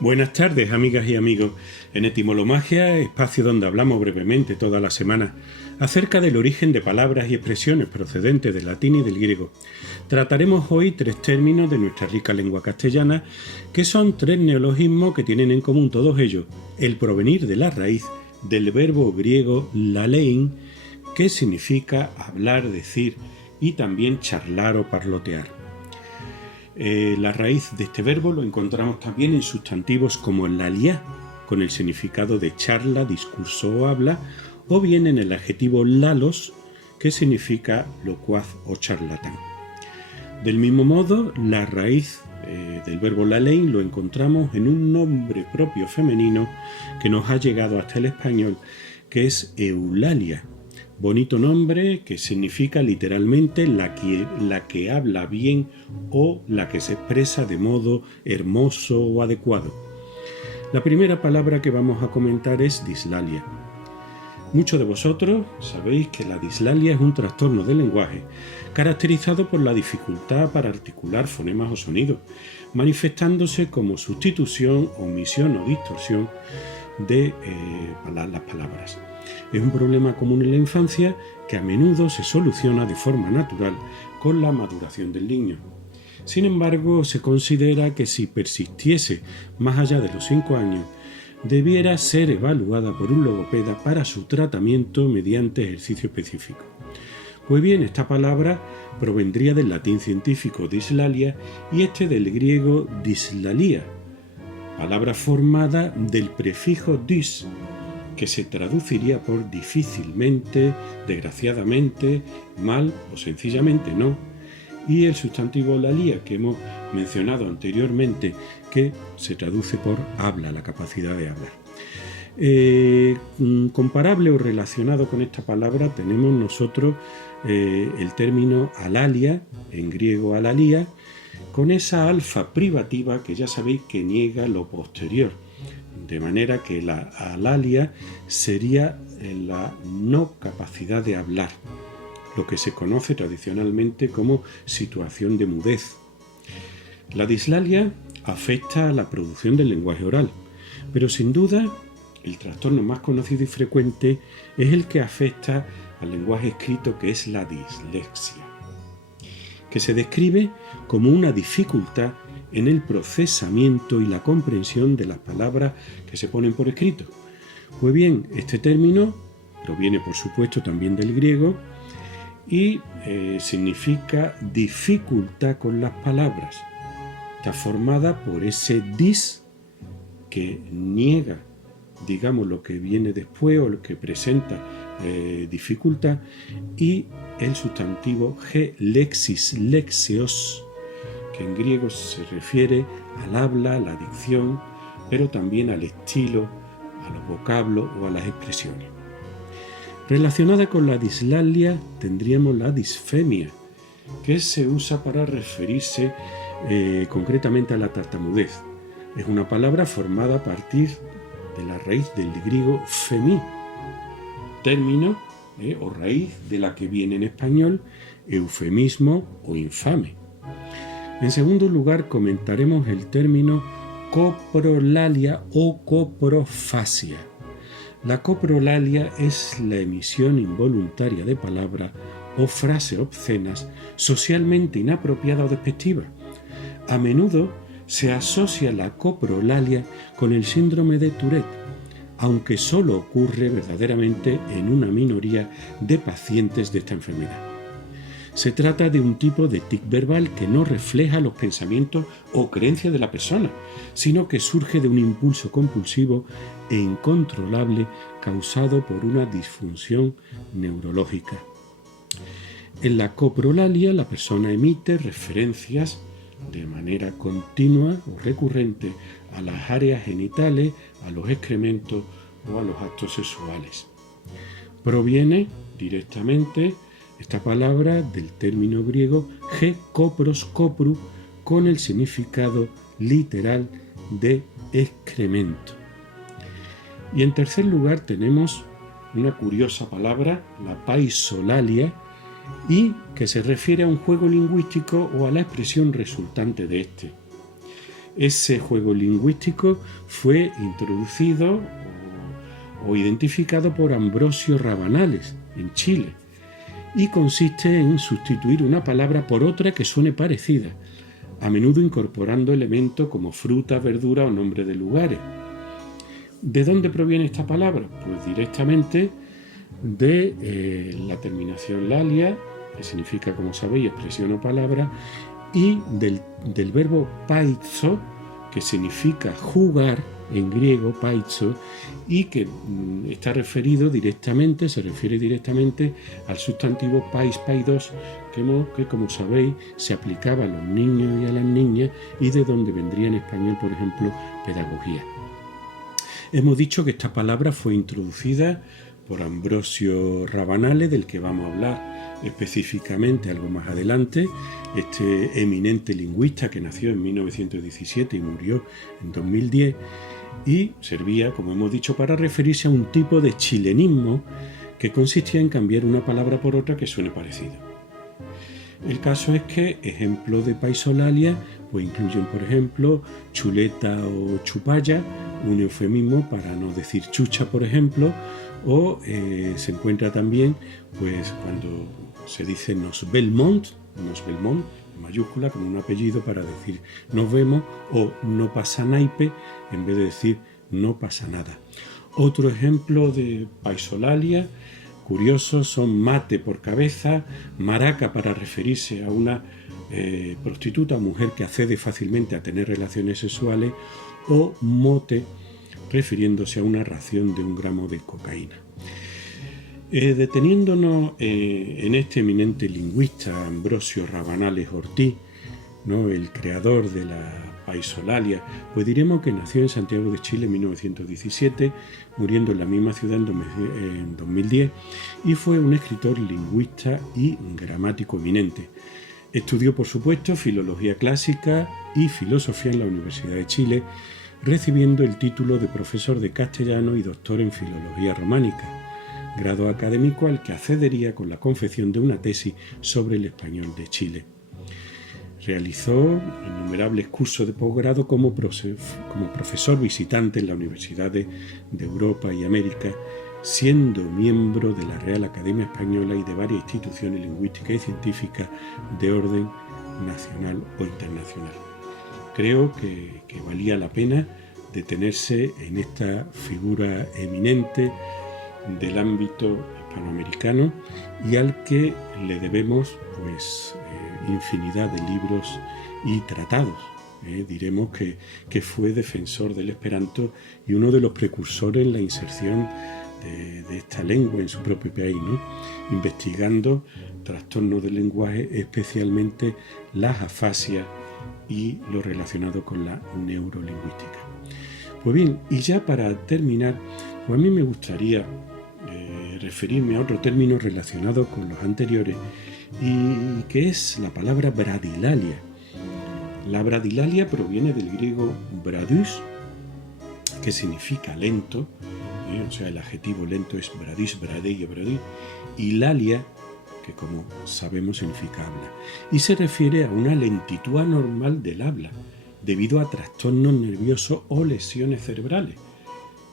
Buenas tardes, amigas y amigos. En Etimolomagia, espacio donde hablamos brevemente toda la semana acerca del origen de palabras y expresiones procedentes del latín y del griego. Trataremos hoy 3 términos de nuestra rica lengua castellana, que son 3 neologismos que tienen en común todos ellos el provenir de la raíz del verbo griego lalein, que significa hablar, decir y también charlar o parlotear. La raíz de este verbo lo encontramos también en sustantivos como lalia, con el significado de charla, discurso o habla, o bien en el adjetivo lalos, que significa locuaz o charlatán. Del mismo modo, la raíz del verbo lalein lo encontramos en un nombre propio femenino que nos ha llegado hasta el español, que es Eulalia. Bonito nombre que significa literalmente la que habla bien o la que se expresa de modo hermoso o adecuado. La primera palabra que vamos a comentar es dislalia. Muchos de vosotros sabéis que la dislalia es un trastorno del lenguaje caracterizado por la dificultad para articular fonemas o sonidos, manifestándose como sustitución, omisión o distorsión de las palabras. Es un problema común en la infancia que a menudo se soluciona de forma natural con la maduración del niño. Sin embargo, se considera que si persistiese más allá de los 5 años, debiera ser evaluada por un logopeda para su tratamiento mediante ejercicio específico. Pues bien, esta palabra provendría del latín científico dislalia y del griego dislalia, palabra formada del prefijo dis, que se traduciría por difícilmente, desgraciadamente, mal o sencillamente no, y el sustantivo lalía que hemos mencionado anteriormente, que se traduce por habla, la capacidad de hablar. Comparable o relacionado con esta palabra tenemos nosotros el término alalia, en griego alalia, con esa alfa privativa que ya sabéis que niega lo posterior. De manera que la alalia sería la no capacidad de hablar, lo que se conoce tradicionalmente como situación de mudez. La dislalia afecta a la producción del lenguaje oral, pero sin duda el trastorno más conocido y frecuente es el que afecta al lenguaje escrito, que es la dislexia, que se describe como una dificultad en el procesamiento y la comprensión de las palabras que se ponen por escrito. Pues bien, este término proviene por supuesto también del griego y significa dificultad con las palabras. Está formada por ese dis que niega, digamos, lo que viene después o lo que presenta dificultad, y el sustantivo ge lexis lexios, que en griego se refiere al habla, a la dicción, pero también al estilo, a los vocablos o a las expresiones. Relacionada con la dislalia tendríamos la disfemia, que se usa para referirse concretamente a la tartamudez. Es una palabra formada a partir de la raíz del griego femi, término o raíz de la que viene en español eufemismo o infame. En segundo lugar, comentaremos el término coprolalia o coprofasia. La coprolalia es la emisión involuntaria de palabras o frases obscenas socialmente inapropiadas o despectivas. A menudo se asocia la coprolalia con el síndrome de Tourette, aunque solo ocurre verdaderamente en una minoría de pacientes de esta enfermedad. Se trata de un tipo de tic verbal que no refleja los pensamientos o creencias de la persona, sino que surge de un impulso compulsivo e incontrolable causado por una disfunción neurológica. En la coprolalia, la persona emite referencias de manera continua o recurrente a las áreas genitales, a los excrementos o a los actos sexuales. Proviene directamente esta palabra del término griego ge kopros kopru, con el significado literal de excremento. Y en tercer lugar tenemos una curiosa palabra, la paisolalia, y que se refiere a un juego lingüístico o a la expresión resultante de este. Ese juego lingüístico fue introducido o identificado por Ambrosio Rabanales en Chile y consiste en sustituir una palabra por otra que suene parecida, a menudo incorporando elementos como fruta, verdura o nombre de lugares. ¿De dónde proviene esta palabra? Pues directamente de la terminación lalia, que significa, como sabéis, expresión o palabra, y del verbo paizo, que significa jugar en griego, paizo, y que está referido directamente, se refiere directamente al sustantivo pais, paidos, que como sabéis se aplicaba a los niños y a las niñas y de donde vendría en español, por ejemplo, pedagogía. Hemos dicho que esta palabra fue introducida por Ambrosio Rabanales, del que vamos a hablar específicamente algo más adelante, este eminente lingüista que nació en 1917 y murió en 2010, y servía, como hemos dicho, para referirse a un tipo de chilenismo que consistía en cambiar una palabra por otra que suene parecida. El caso es que ejemplos de paisolalia pues incluyen, por ejemplo, chuleta o chupalla, un eufemismo para no decir chucha, por ejemplo, o se encuentra también pues cuando se dice nos Belmont, en mayúscula, con un apellido para decir nos vemos, o no pasa naipe, en vez de decir no pasa nada. Otro ejemplo de paisolalia curiosos son mate por cabeza, maraca para referirse a una prostituta, mujer que accede fácilmente a tener relaciones sexuales, o mote refiriéndose a una ración de 1 gramo de cocaína. Deteniéndonos en este eminente lingüista Ambrosio Rabanales Ortiz, ¿no?, el creador de la paisolalia, pues diremos que nació en Santiago de Chile en 1917, muriendo en la misma ciudad en 2010, y fue un escritor, lingüista y gramático eminente. Estudió, por supuesto, filología clásica y filosofía en la Universidad de Chile, recibiendo el título de profesor de castellano y doctor en filología románica, grado académico al que accedería con la confección de una tesis sobre el español de Chile. Realizó innumerables cursos de posgrado como profesor visitante en las universidades de Europa y América, siendo miembro de la Real Academia Española y de varias instituciones lingüísticas y científicas de orden nacional o internacional. Creo que valía la pena detenerse en esta figura eminente del ámbito hispanoamericano y al que le debemos pues infinidad de libros y tratados. Diremos que fue defensor del esperanto y uno de los precursores en la inserción de esta lengua en su propio país, ¿no?, investigando trastornos del lenguaje, especialmente las afasias y lo relacionado con la neurolingüística. Pues bien, y ya para terminar, pues a mí me gustaría referirme a otro término relacionado con los anteriores, y que es la palabra bradilalia. La bradilalia proviene del griego bradus, que significa lento, o sea, el adjetivo lento es bradis, bradeia, bradí, y lalia, que como sabemos significa habla, y se refiere a una lentitud anormal del habla, debido a trastornos nerviosos o lesiones cerebrales,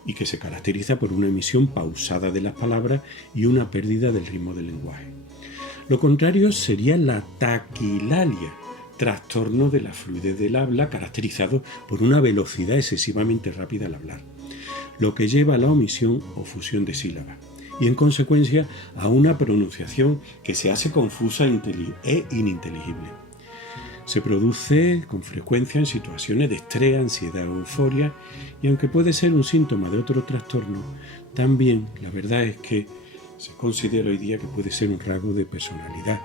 y que se caracteriza por una emisión pausada de las palabras y una pérdida del ritmo del lenguaje. Lo contrario sería la taquilalia, trastorno de la fluidez del habla caracterizado por una velocidad excesivamente rápida al hablar, lo que lleva a la omisión o fusión de sílabas y en consecuencia a una pronunciación que se hace confusa e ininteligible. Se produce con frecuencia en situaciones de estrés, ansiedad o euforia, y aunque puede ser un síntoma de otro trastorno, también la verdad es que se considera hoy día que puede ser un rasgo de personalidad.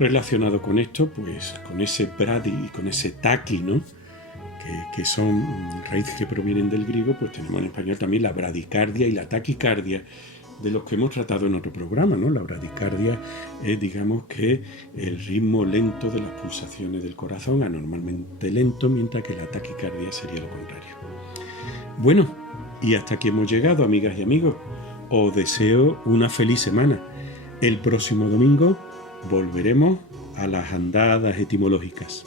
Relacionado con esto, pues con ese bradi y con ese taqui, ¿no?, que son raíces que provienen del griego, pues tenemos en español también la bradicardia y la taquicardia, de los que hemos tratado en otro programa, ¿no? La bradicardia es, digamos, que el ritmo lento de las pulsaciones del corazón, anormalmente lento, mientras que la taquicardia sería lo contrario. Bueno, y hasta aquí hemos llegado, amigas y amigos. Os deseo una feliz semana. El próximo domingo volveremos a las andadas etimológicas.